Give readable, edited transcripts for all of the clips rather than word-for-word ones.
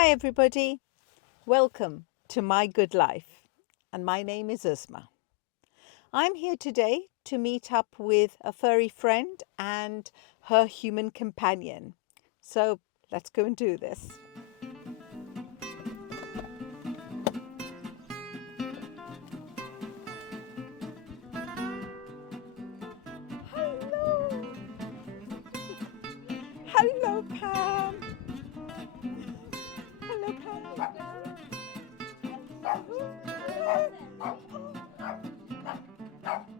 Hi everybody, welcome to My Good Life, and my name is Uzma. I'm here today to meet up with a furry friend and her human companion. So let's go and do this. Hello! Hello Pam! Hello Pam!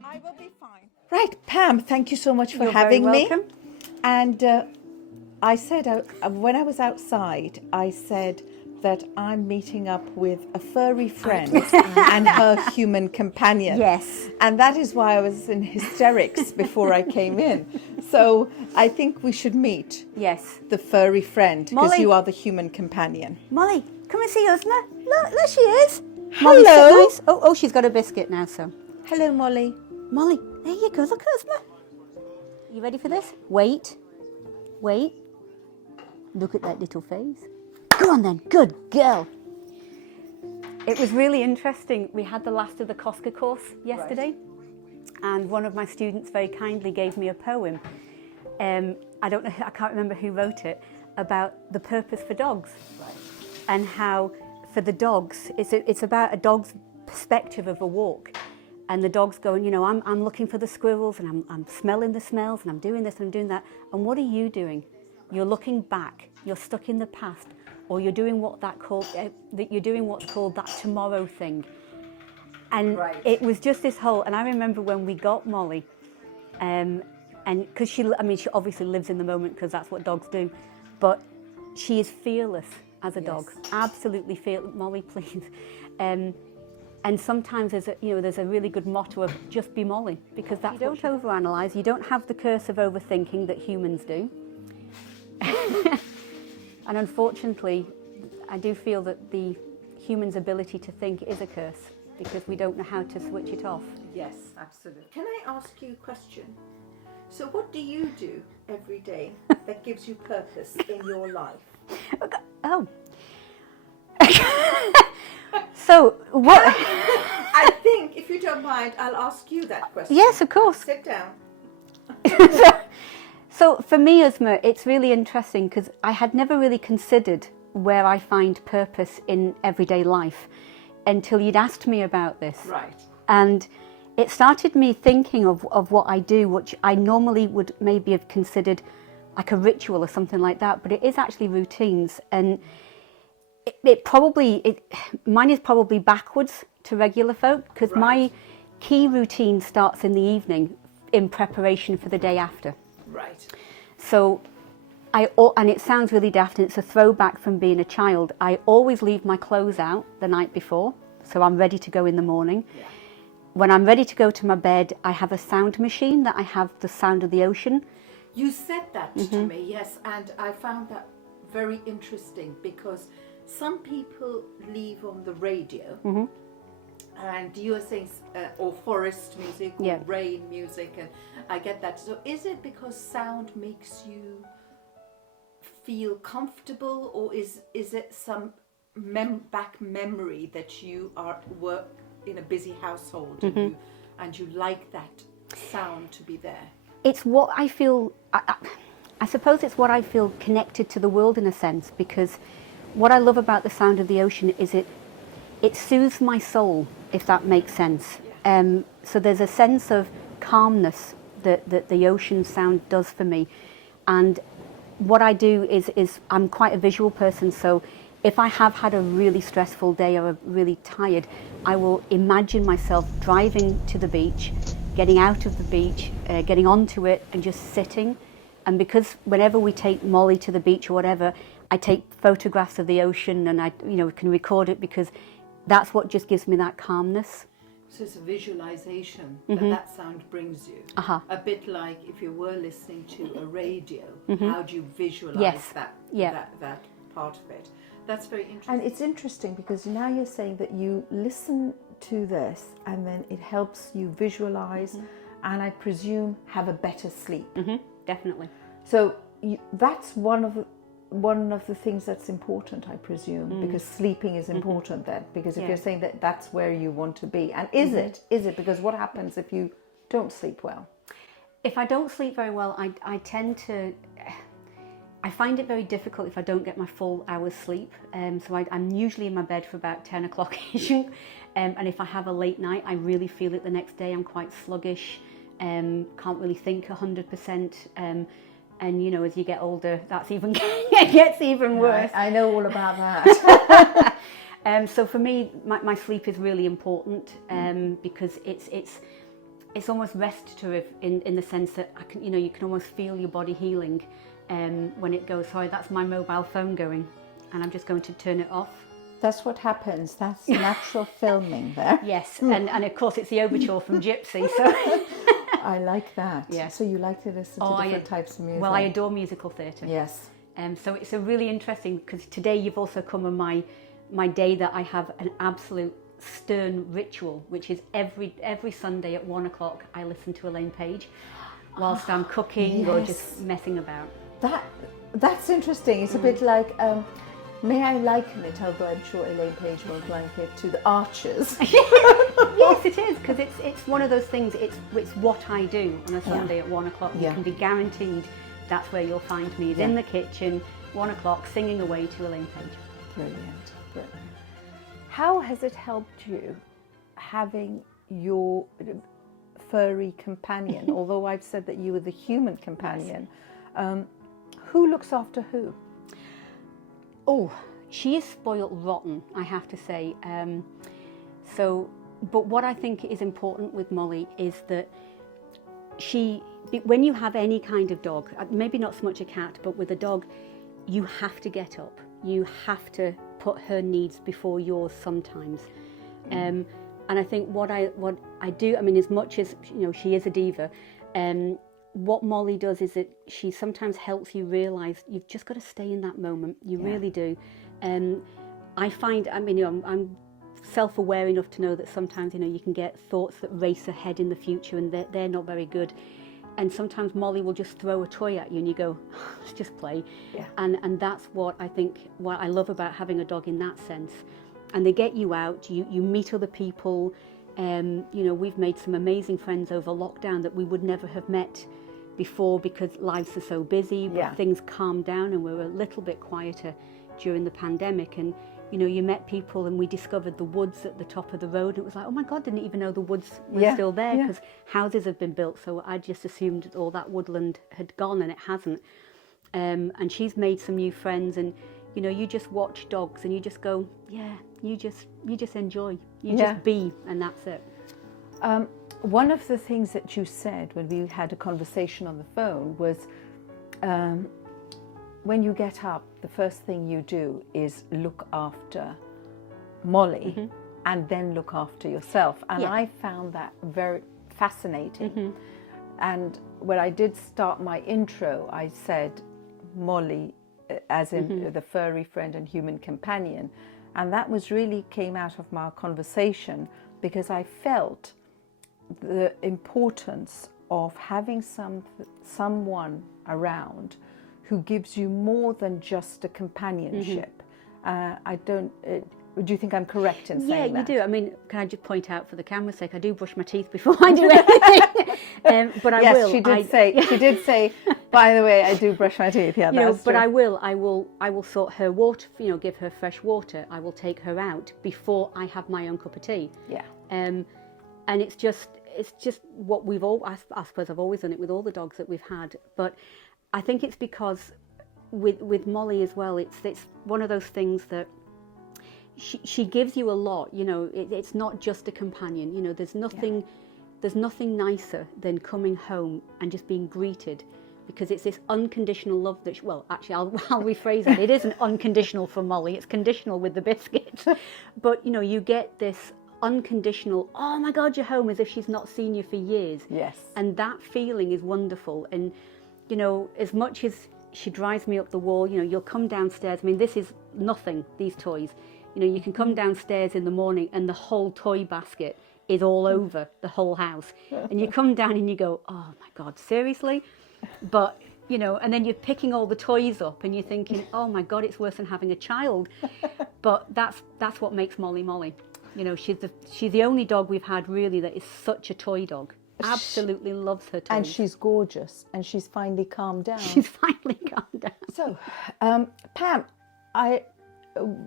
I will be fine. Right, Pam, thank you so much for having me. Welcome. And I said, when I was outside, I said that I'm meeting up with a furry friend and her human companion. Yes. And that is why I was in hysterics before I came in. So I think we should meet. Yes. The furry friend, because Molly. you are the human companion. Molly, come and see Uzma. Look, there she is. Hello. Molly's so nice. Oh, she's got a biscuit now, so. Hello, Molly. Molly, there you go. Look at Uzma. You ready for this? Wait. Look at that little face. Go on then. Good girl. It was really interesting. We had the last of the Costco course yesterday. Right. And one of my students very kindly gave me a poem. I can't remember who wrote it, about the purpose for dogs. Right. And how for the dogs, it's about a dog's perspective of a walk. And the dog's going, I'm looking for the squirrels and I'm smelling the smells and I'm doing this and I'm doing that. And what are you doing? You're looking back, you're stuck in the past, or you're doing what's called that tomorrow thing. And right. It was just this whole, and I remember when we got Molly, and because she obviously lives in the moment because that's what dogs do, but she is fearless as a dog, absolutely fearless. Molly, please. And sometimes there's a really good motto of just be Molly, because that's you don't overanalyze, you don't have the curse of overthinking that humans do. And unfortunately, I do feel that the human's ability to think is a curse because we don't know how to switch it off. Yes, absolutely. Can I ask you a question? So what do you do every day that gives you purpose in your life? Oh. So what? I think, if you don't mind, I'll ask you that question. Yes, of course. Sit down. So for me, Uzma, it's really interesting because I had never really considered where I find purpose in everyday life until you'd asked me about this. Right. And it started me thinking of what I do, which I normally would maybe have considered like a ritual or something like that, but it is actually routines. And mine is probably backwards to regular folk because my key routine starts in the evening in preparation for the day after. Right. So and it sounds really daft and it's a throwback from being a child. I always leave my clothes out the night before, so I'm ready to go in the morning. Yeah. When I'm ready to go to my bed, I have a sound machine that I have the sound of the ocean. You said that to me, yes, and I found that very interesting because some people leave on the radio, and you are saying, or forest music, or rain music, and I get that. So is it because sound makes you feel comfortable, or is it some back memory that you work in a busy household and you like that sound to be there? It's what I feel, I suppose it's what I feel connected to the world in a sense, because what I love about the sound of the ocean is it soothes my soul, if that makes sense. So there's a sense of calmness that the ocean sound does for me. And what I do is I'm quite a visual person, so if I have had a really stressful day or I'm really tired, I will imagine myself driving to the beach, getting out of the beach, getting onto it and just sitting. And because whenever we take Molly to the beach or whatever, I take photographs of the ocean and I can record it because that's what just gives me that calmness. So it's a visualization that sound brings you. A bit like if you were listening to a radio, how do you visualize that part of it? That's very interesting. And it's interesting because now you're saying that you listen to this and then it helps you visualize and I presume have a better sleep. Definitely. So that's one of one of the things that's important, I presume, because sleeping is important then, because if you're saying that that's where you want to be, and is it, because what happens if you don't sleep well? If I don't sleep very well, I tend to, I find it very difficult if I don't get my full hour's sleep. So I'm usually in my bed for about 10 o'clock-ish. And if I have a late night, I really feel it the next day. I'm quite sluggish, can't really think 100%. And you know, as you get older, that's even it gets even worse. I know all about that. So for me, my sleep is really important because it's almost restorative in the sense that you can almost feel your body healing when it goes. Sorry, that's my mobile phone going, and I'm just going to turn it off. That's what happens. That's natural filming there. Yes, and of course it's the overture from Gypsy. So. I like that. Yeah. So you like to listen to different types of music? Well, I adore musical theatre. Yes. So it's a really interesting, because today you've also come on my day that I have an absolute stern ritual, which is every Sunday at 1 o'clock I listen to Elaine Page whilst I'm cooking or just messing about. That's interesting. It's a bit like, may I liken it, although I'm sure Elaine Page won't like it, to the Archers. Yes, it is, because it's one of those things, it's what I do on a Sunday at 1 o'clock. You can be guaranteed that's where you'll find me, is in the kitchen, 1 o'clock, singing away to Elaine Page. Brilliant. How has it helped you having your furry companion? Although I've said that you were the human companion, who looks after who? Oh, she is spoiled rotten, I have to say. But what I think is important with Molly is that when you have any kind of dog, maybe not so much a cat, but with a dog, you have to get up. You have to put her needs before yours sometimes. And I think what I do, I mean, as much as she is a diva, what Molly does is that she sometimes helps you realise you've just got to stay in that moment. You really do. I find, I'm self-aware enough to know that sometimes, you can get thoughts that race ahead in the future, and they're not very good. And sometimes Molly will just throw a toy at you and you go, let's just play. Yeah. And that's what I love about having a dog in that sense. And they get you out, you meet other people. We've made some amazing friends over lockdown that we would never have met before because lives are so busy. But things calmed down and we were a little bit quieter during the pandemic. And you met people, and we discovered the woods at the top of the road. And it was like, oh my God, didn't even know the woods were still there, because houses have been built. So I just assumed all that woodland had gone, and it hasn't. And she's made some new friends, and you just watch dogs and you just go, you just enjoy, just be, and that's it. One of the things that you said when we had a conversation on the phone was, when you get up, the first thing you do is look after Molly and then look after yourself. And I found that very fascinating. And when I did start my intro, I said Molly, as in the furry friend and human companion. And that really came out of my conversation, because I felt the importance of having someone around who gives you more than just a companionship. Do you think I'm correct in saying that? Yeah, you do. I mean, can I just point out for the camera's sake, I do brush my teeth before I do anything. But I will. She did say, by the way, I do brush my teeth. Yeah, that's but true. I will sort her water, give her fresh water. I will take her out before I have my own cup of tea. Yeah. And it's just what we've all, I suppose I've always done it with all the dogs that we've had. But I think it's because with Molly as well, it's one of those things that she gives you a lot. It's not just a companion. There's nothing nicer than coming home and just being greeted, because it's this unconditional love that I'll rephrase that. It isn't unconditional for Molly, it's conditional with the biscuit. But you get this unconditional, oh my God, you're home, as if she's not seen you for years. Yes. And that feeling is wonderful. And as much as she drives me up the wall, you'll come downstairs. I mean, this is nothing, these toys. You can come downstairs in the morning and the whole toy basket is all over the whole house. And you come down and you go, oh my God, seriously? But you know, and then you're picking all the toys up and you're thinking, oh my God, it's worse than having a child. But that's what makes Molly Molly. You know, she's the only dog we've had really that is such a toy dog. Absolutely loves her toys. And she's gorgeous, and she's finally calmed down. She's finally calmed down. So, Pam,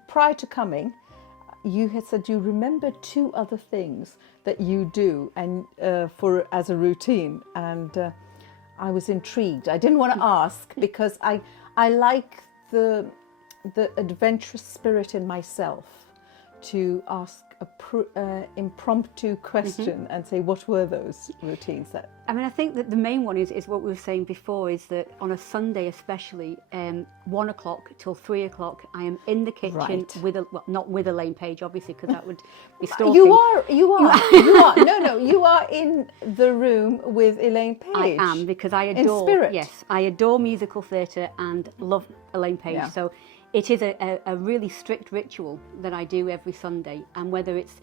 prior to coming, you had said you remember 2 other things that you do and as a routine, and I was intrigued. I didn't want to ask because I like the adventurous spirit in myself to ask a impromptu question and say, what were those routines that? I mean, I think that the main one is what we were saying before, is that on a Sunday especially, 1 o'clock till 3 o'clock, I am in the kitchen with not with Elaine Page, obviously, because that would be stalking. You are. No, you are in the room with Elaine Page. I am, because I adore. In spirit. Yes, I adore musical theatre and love Elaine Page. Yeah. So it is a really strict ritual that I do every Sunday, and whether it's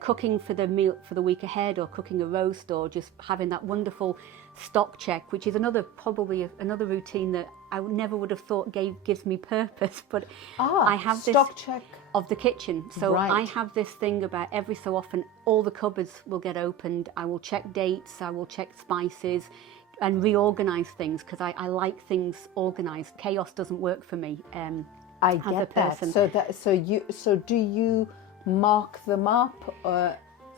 cooking for the meal for the week ahead, or cooking a roast, or just having that wonderful stock check, which is probably another routine that I never would have thought gives me purpose, but I have this stock check of the kitchen. So I have this thing about every so often all the cupboards will get opened. I will check dates, I will check spices, and reorganize things, because I like things organized. Chaos doesn't work for me. I get that. So do you mark them up?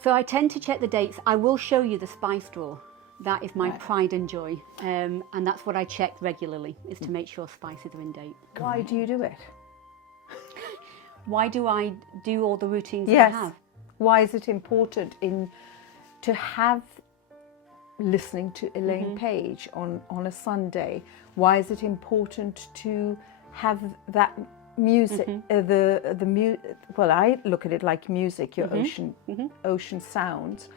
So I tend to check the dates. I will show you the spice drawer. That is my pride and joy, and that's what I check regularly, is to make sure spices are in date. Why do you do it? Why do I do all the routines Yes. I have? Why is it important to have listening to Elaine Page on a Sunday? Why is it important to have that music? Well, I look at it like music. Your ocean sounds,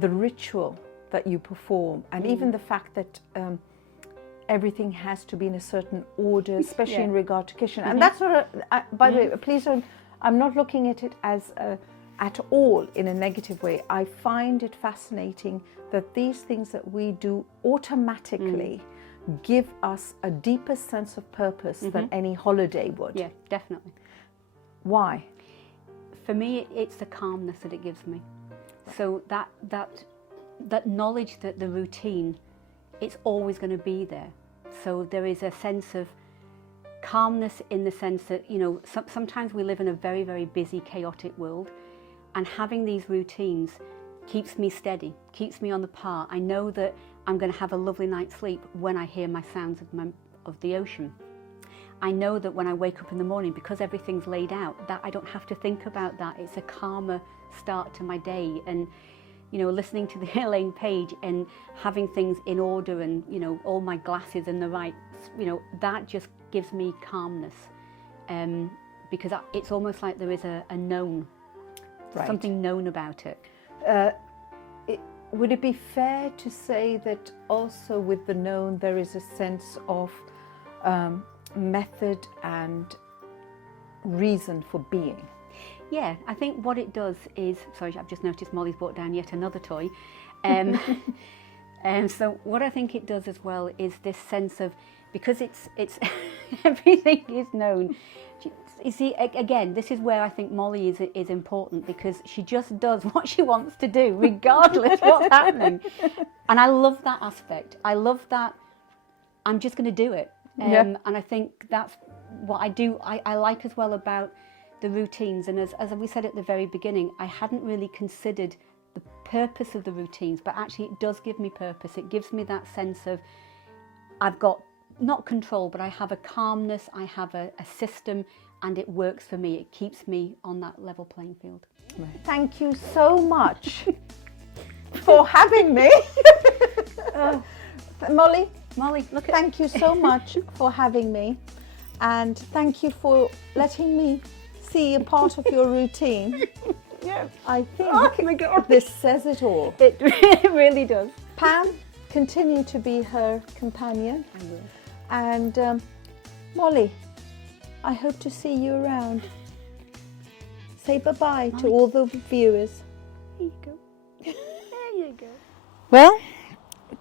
the ritual that you perform, and even the fact that everything has to be in a certain order, especially in regard to kitchen. And that's what. By the way, please don't. I'm not looking at it as at all in a negative way. I find it fascinating that these things that we do automatically give us a deeper sense of purpose than any holiday would. Yeah, definitely. Why? For me, it's the calmness that it gives me. So that knowledge that the routine, it's always going to be there. So there is a sense of calmness in the sense that, you know, sometimes we live in a very, very busy, chaotic world, and having these routines keeps me steady, keeps me on the par. I know that I'm going to have a lovely night's sleep when I hear my sounds of the ocean. I know that when I wake up in the morning, because everything's laid out, that I don't have to think about that. It's a calmer start to my day. And, you know, listening to the Elaine Page and having things in order, and, you know, all my glasses in the right, you know, that just gives me calmness. Because it's almost like there is a known, something known about it. Would it be fair to say that also with the known there is a sense of method and reason for being? Yeah, I think what it does is, sorry, I've just noticed Molly's brought down yet another toy. So what I think it does as well is this sense of, because it's everything is known. You see, again, this is where I think Molly is important, because she just does what she wants to do, regardless what's happening. And I love that aspect. I love that I'm just going to do it. And I think that's what I do. I like as well about the routines. And as we said at the very beginning, I hadn't really considered the purpose of the routines, but actually it does give me purpose. It gives me that sense of, I've got not control, but I have a calmness, I have a system, and it works for me. It keeps me on that level playing field. Thank you so much for having me. Molly, look at thank you so much for having me, and thank you for letting me see a part of your routine. Yeah. I think Oh my God. this says it all. It really does. Pam, continue to be her companion. I will. And Molly, I hope to see you around. Say bye-bye to all the viewers. There you go. There you go. Well,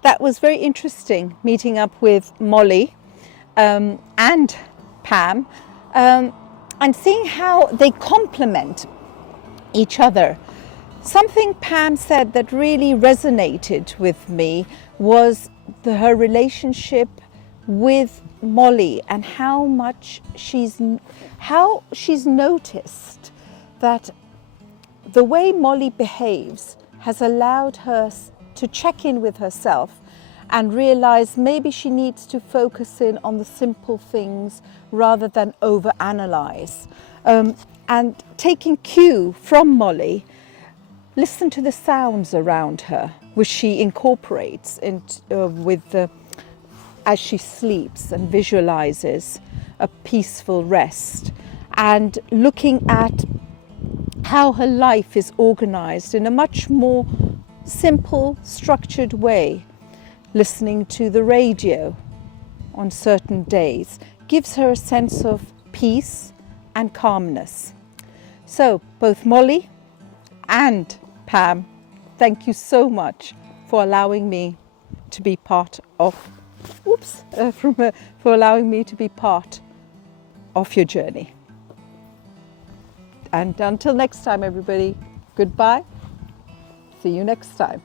that was very interesting, meeting up with Molly and Pam, and seeing how they complement each other. Something Pam said that really resonated with me was her relationship with Molly, and how she's noticed that the way Molly behaves has allowed her to check in with herself and realize maybe she needs to focus in on the simple things rather than overanalyze. And taking cue from Molly, listen to the sounds around her, which she incorporates as she sleeps and visualizes a peaceful rest, and looking at how her life is organized in a much more simple, structured way. Listening to the radio on certain days gives her a sense of peace and calmness. So both Molly and Pam, thank you so much for allowing me to be part of for allowing me to be part of your journey. And until next time, everybody, goodbye. See you next time.